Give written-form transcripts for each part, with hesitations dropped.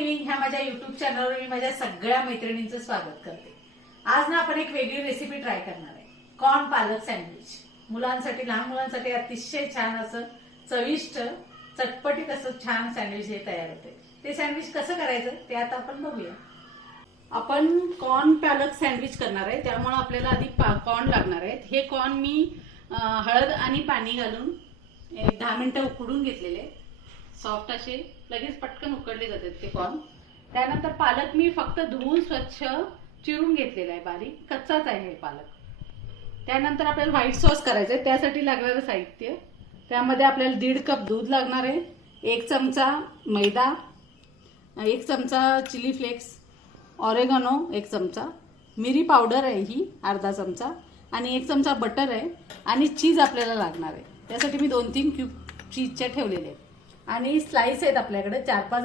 Living ह्या माझ्या YouTube चॅनलवर मी माझ्या सगळ्या मैत्रिणींचं स्वागत करते। आज ना आपण एक वेगळी रेसिपी ट्राय करणार आहे, कॉर्न पालक सँडविच। मुलांसाठी, लहान मुलांसाठी अतिशय छान असं चविष्ट चटपटीत असं छान सँडविच हे तयार होते। ते सँडविच कसं करायचं ते आता आपण बघूया। आपण कॉर्न पालक सँडविच करणार आहे, त्यामुळे आपल्याला आधी कॉर्न लागणार आहेत। हे कॉर्न मी हळद आणि पाणी घालून 10 मिनिटं उकडून घेतलेले, सॉफ्ट असे लगेच पटकन उकडले जातात ते कॉर्न। त्यानंतर पालक मी फक्त धुवून स्वच्छ चिरून घेतलेला आहे, बारीक कच्चाच आहे हे पालक। त्यानंतर आपल्याला व्हाईट सॉस करायचं आहे, त्यासाठी लागणारं साहित्य त्यामध्ये आपल्याला 1.5 कप दूध लागणार आहे, 1 चमचा मैदा, 1 चमचा चिली फ्लेक्स, ऑरेगनो 1 चमचा, मिरी पावडर आहे ही अर्धा चमचा, आणि 1 चमचा बटर आहे, आणि चीज आपल्याला लागणार आहे। त्यासाठी मी 2-3 क्यूब चीजच्या ठेवलेले आहेत, आणि स्लाइस आहेत आपल्याकडे 4-5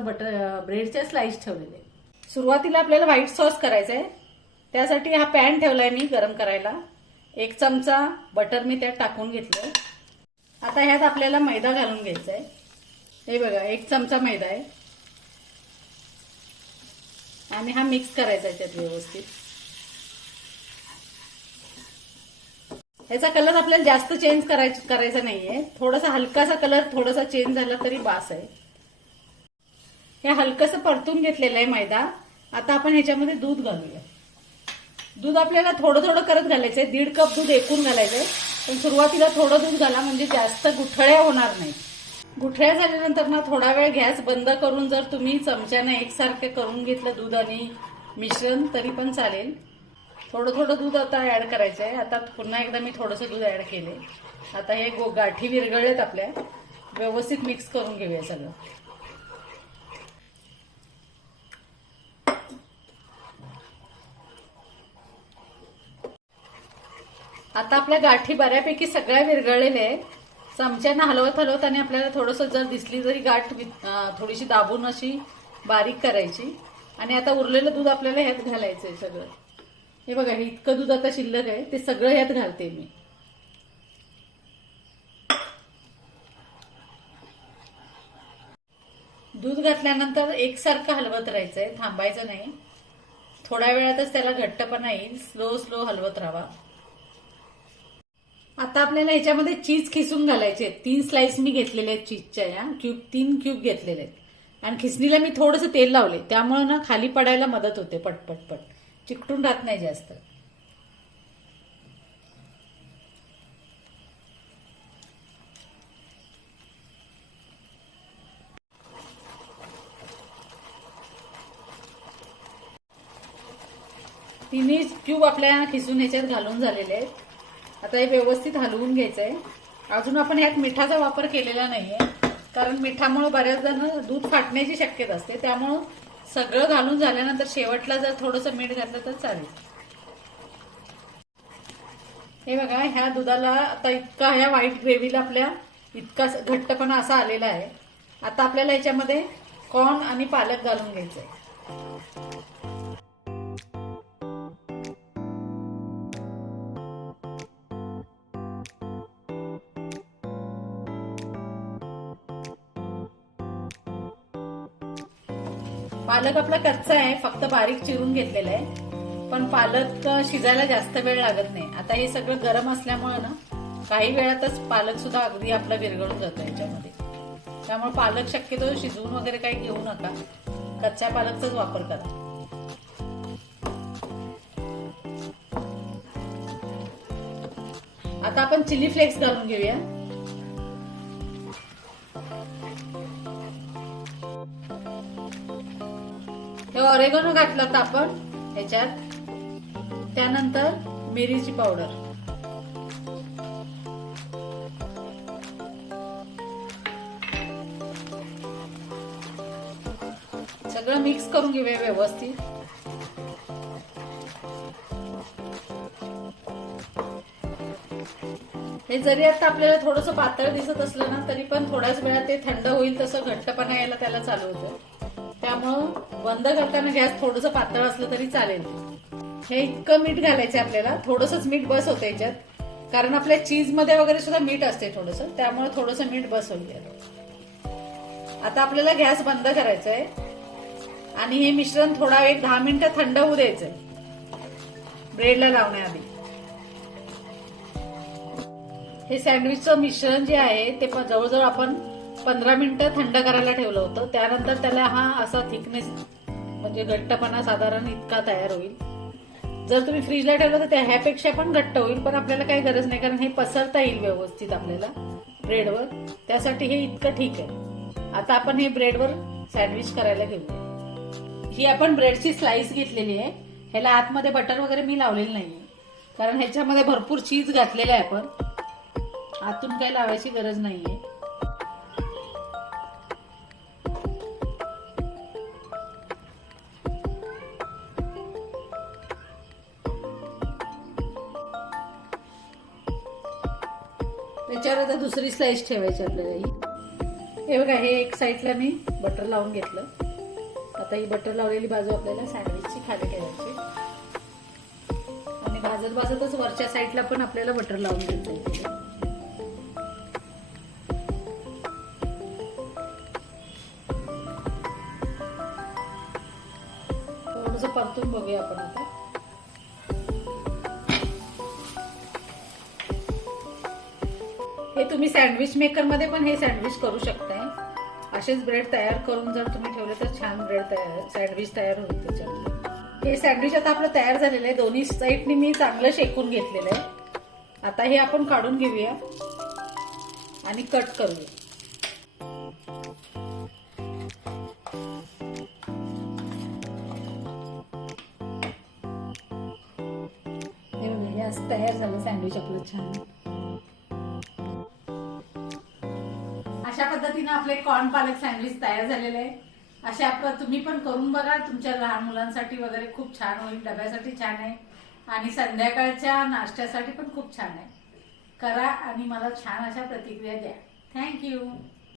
ब्रेडच्या स्लाइस ठेवलेले आहेत। सुरुवातीला आपल्याला व्हाईट सॉस करायचा आहे, त्यासाठी हा पॅन ठेवलाय मी गरम करायला। 1 चमचा बटर मी त्यात टाकून घेतलंय। आता ह्यात आपल्याला मैदा घालून घ्यायचा आहे। हे बघा 1 चमचा मैदा आहे, आणि हा मिक्स करायचा याच्यात व्यवस्थित। याचा कलर आपल्याला जास्त चेंज करायचा नाहीये, थोडासा हलकासा कलर थोडासा चेंज झाला तरी बास आहे। हे हलकसं परतून घेतलेलं आहे मैदा। आता आपण ह्याच्यामध्ये दूध घालूया। दूध आपल्याला थोडं थोडं करत घालायचंय, 1.5 कप दूध एकूण घालायचंय, पण सुरुवातीला थोडं दूध घाला म्हणजे जास्त गुठळ्या होणार नाही। गुठळ्या झाल्यानंतर ना थोडा वेळ गॅस बंद करून जर तुम्ही चमच्याने एकसारखे करून घेतलं दूध आणि मिश्रण तरी पण चालेल। थोडं थोडं दूध आता ऍड करायचं आहे। आता पुन्हा एकदा मी थोडंसं दूध ऍड केले। आता हे गाठी विरघळलेत आपल्या, व्यवस्थित मिक्स करून घेऊया सगळं। आता आपल्या गाठी बऱ्यापैकी सगळ्या विरघळलेल्या आहेत। चमच्यानं हलवत हलवत आणि आपल्याला थोडंसं जर दिसली तरी गाठ थोडीशी दाबून अशी बारीक करायची, आणि आता उरलेलं दूध आपल्याला ह्यात घालायचंय सगळं। हे बघा, हे इतकं दूध आता शिल्लक आहे, ते सगळं ह्यात घालते मी। दूध घातल्यानंतर एकसारखं हलवत राहायचंय, थांबायचं नाही। थोड्या वेळातच त्याला घट्टपणा येईल, स्लो स्लो हलवत राहा। आता आपल्याला ह्याच्यामध्ये चीज खिसून घालायचे। 3 स्लाइस मी घेतलेले आहेत चीजच्या, या 3 क्यूब घेतलेले आहेत, आणि खिसणीला मी थोडंसं तेल लावले, त्यामुळे ना खाली पडायला मदत होते, पटपट चिकटून राहत नाही जास्त। तिन्ही क्यूब आपल्या खिसून ह्याच्यात घालून झालेले आहेत। आता हे व्यवस्थित हलवून घ्यायचंय। अजून आपण ह्यात मिठाचा वापर केलेला नाहीये, कारण मिठामुळे बऱ्याच जण दूध फाटण्याची शक्यता असते, त्यामुळं सगळं घालून झाल्यानंतर शेवटला जर थोडंसं मीठ घातलं तर चालेल। हे बघा, ह्या दुधाला आता इतका, ह्या व्हाईट ग्रेव्हीला आपल्या इतका घट्टपणा असा आलेला आहे। आता आपल्याला ह्याच्यामध्ये कॉर्न आणि पालक घालून घ्यायचंय। पालक आपला कच्चा आहे, फक्त बारीक चिरून घेतलेला आहे, पण पालक शिजायला जास्त वेळ लागत नाही। आता हे सगळं गरम असल्यामुळे ना काही वेळातच पालक सुद्धा अगदी आपला विरघळून जातो याच्यामध्ये, त्यामुळे पालक शक्यतो शिजवून वगैरे काही घेऊ नका, कच्च्या पालकचाच वापर करा। आता आपण चिली फ्लेक्स घालून घेऊया। हे ऑरेगनो घातलं होतं आपण ह्याच्यात, त्यानंतर मिरीची पावडर, सगळं मिक्स करून घेऊया व्यवस्थित। हे जरी आता आपल्याला थोडंसं पातळ दिसत असलं ना, तरी पण थोड्याच वेळात ते थंड होईल तसं घट्टपणा यायला त्याला चालू होतं, त्यामुळं बंद करताना गॅस थोडंसं पातळ असलं तरी चालेल। हे इतकं मीठ घालायचं आपल्याला, थोडंसंच मीठ बस होतं याच्यात, कारण आपल्या चीज मध्ये वगैरे सुद्धा मीठ असते थोडंसं, त्यामुळे थोडंसं मीठ बस होईल। आता आपल्याला गॅस बंद करायचा आहे, आणि हे मिश्रण थोडा वेळ 10 मिनिटं थंड होऊ द्यायचंय ब्रेडला लावण्याआधी. हे सँडविचचं मिश्रण जे आहे ते जवळजवळ आपण 15 मिनिटं थंड करायला ठेवलं होतं. त्यानंतर त्याला हा असा थिकनेस म्हणजे घट्टपणा साधारण इतका तयार होईल. जर तुम्ही फ्रीजला ठेवलं तर ह्यापेक्षा पण घट्ट होईल, पण आपल्याला काही गरज नाही कारण हे पसरता येईल व्यवस्थित आपल्याला ब्रेडवर. त्यासाठी हे इतकं ठीक आहे. आता आपण हे ब्रेडवर सँडविच करायला घेऊ. ही आपण ब्रेडची स्लाइस घेतलेली आहे. ह्याला आतमध्ये बटर वगैरे मी लावलेलं नाहीये कारण ह्याच्यामध्ये भरपूर चीज घातलेलं आहे आपण. आतून काही लावायची गरज नाहीये. त्याच्यावर आता दुसरी स्लाइस ठेवायची आपल्याला. हे बघा, हे एक साईडला मी बटर लावून घेतलं. आता ही बटर लावलेली बाजू आपल्याला सँडविचची खाली ठेवायची आणि भाजत भाजतच वरच्या साईडला पण आपल्याला बटर लावून घ्यायचं. थोडंसं परतून बघूया आपण आता. हे तुम्ही सँडविच मेकर मध्ये पण हे सँडविच करू शकताय. असेच ब्रेड तयार करून जर तुम्ही ठेवले तर छान ब्रेड तयार सँडविच तयार होईल त्याच्यामध्ये. हे सँडविच आता आपलं तयार झालेलं आहे. दोन्ही साईडनी मी चांगलं शेकून घेतलेलं आहे. आता हे आपण काढून घेऊया आणि कट करूया. हे असं तयार झालं सँडविच आपलं छान. अशा पद्धतीने आपले कॉर्न पालक सँडविच तयार झालेले आहे. अशा तुम्ही पण करून बघा. तुमच्या लहान मुलांसाठी वगैरे खूप छान होईल. डब्यासाठी छान आहे आणि संध्याकाळच्या नाश्त्यासाठी पण खूप छान आहे. करा आणि मला छान अशा प्रतिक्रिया द्या. थँक्यू.